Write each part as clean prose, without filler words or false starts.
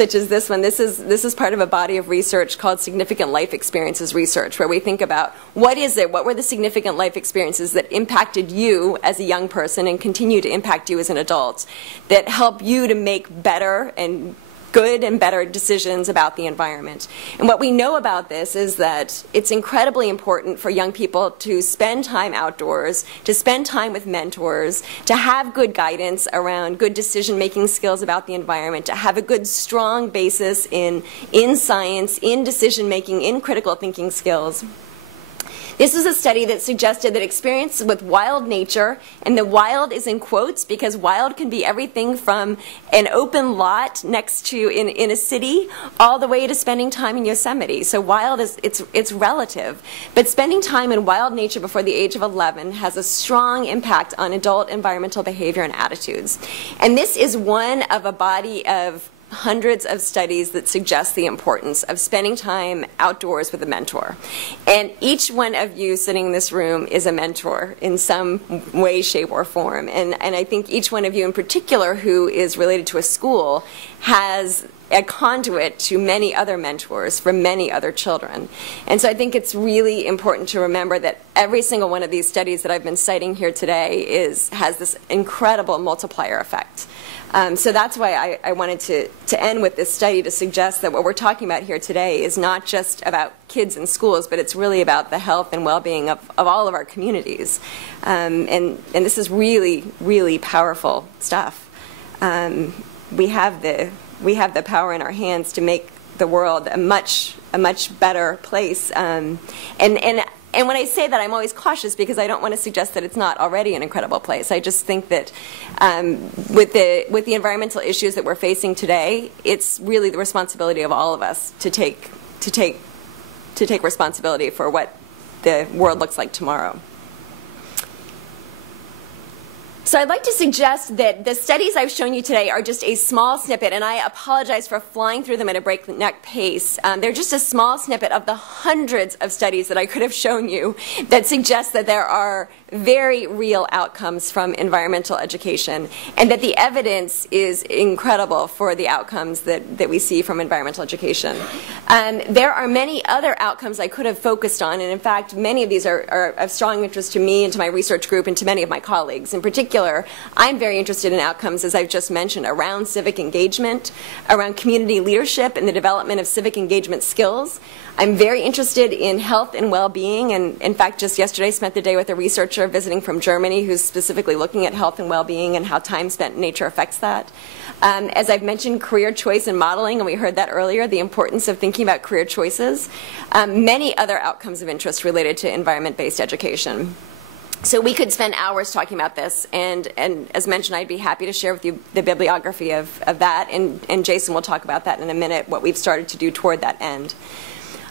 such as this one. This is part of a body of research called Significant Life Experiences Research, where we think about what were the significant life experiences that impacted you as a young person and continue to impact you as an adult, that help you to make better and good and better decisions about the environment. And what we know about this is that it's incredibly important for young people to spend time outdoors, to spend time with mentors, to have good guidance around good decision-making skills about the environment, to have a good, strong basis in science, in decision-making, in critical thinking skills. This was a study that suggested that experience with wild nature, and the wild is in quotes because wild can be everything from an open lot next to in a city all the way to spending time in Yosemite. So wild it's relative, but spending time in wild nature before the age of 11 has a strong impact on adult environmental behavior and attitudes. And this is one of a body of hundreds of studies that suggest the importance of spending time outdoors with a mentor. And each one of you sitting in this room is a mentor in some way, shape, or form. And I think each one of you in particular who is related to a school has a conduit to many other mentors for many other children. And so I think it's really important to remember that every single one of these studies that I've been citing here today has this incredible multiplier effect. So that's why I wanted to end with this study to suggest that what we're talking about here today is not just about kids in schools, but it's really about the health and well-being of all of our communities. And this is really, really powerful stuff. We have the power in our hands to make the world a much better place. And when I say that, I'm always cautious because I don't want to suggest that it's not already an incredible place. I just think that with the environmental issues that we're facing today, it's really the responsibility of all of us to take responsibility for what the world looks like tomorrow. So I'd like to suggest that the studies I've shown you today are just a small snippet, and I apologize for flying through them at a breakneck pace. They're just a small snippet of the hundreds of studies that I could have shown you that suggest that there are very real outcomes from environmental education, and that the evidence is incredible for the outcomes that we see from environmental education. There are many other outcomes I could have focused on, and in fact, many of these are of strong interest to me and to my research group and to many of my colleagues. In particular, I'm very interested in outcomes, as I've just mentioned, around civic engagement, around community leadership and the development of civic engagement skills. I'm very interested in health and well-being, and in fact, just yesterday spent the day with a researcher visiting from Germany who's specifically looking at health and well-being and how time spent in nature affects that. As I've mentioned, career choice and modeling, and we heard that earlier, the importance of thinking about career choices. Many other outcomes of interest related to environment-based education. So we could spend hours talking about this, and as mentioned, I'd be happy to share with you the bibliography of that, and Jason will talk about that in a minute, what we've started to do toward that end.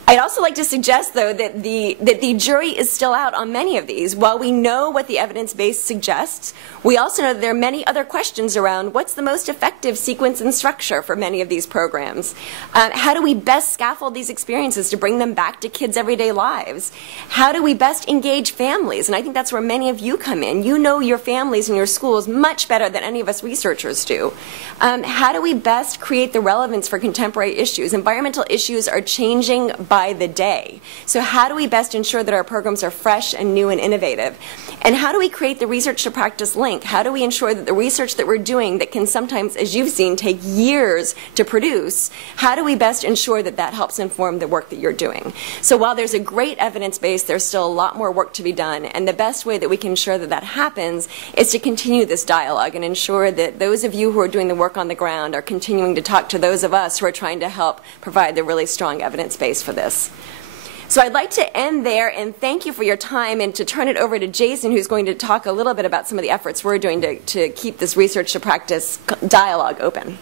I'd also like to suggest, though, that the jury is still out on many of these. While we know what the evidence base suggests, we also know that there are many other questions around what's the most effective sequence and structure for many of these programs. How do we best scaffold these experiences to bring them back to kids' everyday lives? How do we best engage families? And I think that's where many of you come in. You know your families and your schools much better than any of us researchers do. How do we best create the relevance for contemporary issues? Environmental issues are changing by the day. So how do we best ensure that our programs are fresh and new and innovative? And how do we create the research to practice link? How do we ensure that the research that we're doing that can sometimes, as you've seen, take years to produce, how do we best ensure that that helps inform the work that you're doing? So while there's a great evidence base, there's still a lot more work to be done, and the best way that we can ensure that that happens is to continue this dialogue and ensure that those of you who are doing the work on the ground are continuing to talk to those of us who are trying to help provide the really strong evidence base for this. So I'd like to end there and thank you for your time, and to turn it over to Jason, who's going to talk a little bit about some of the efforts we're doing to keep this research to practice dialogue open.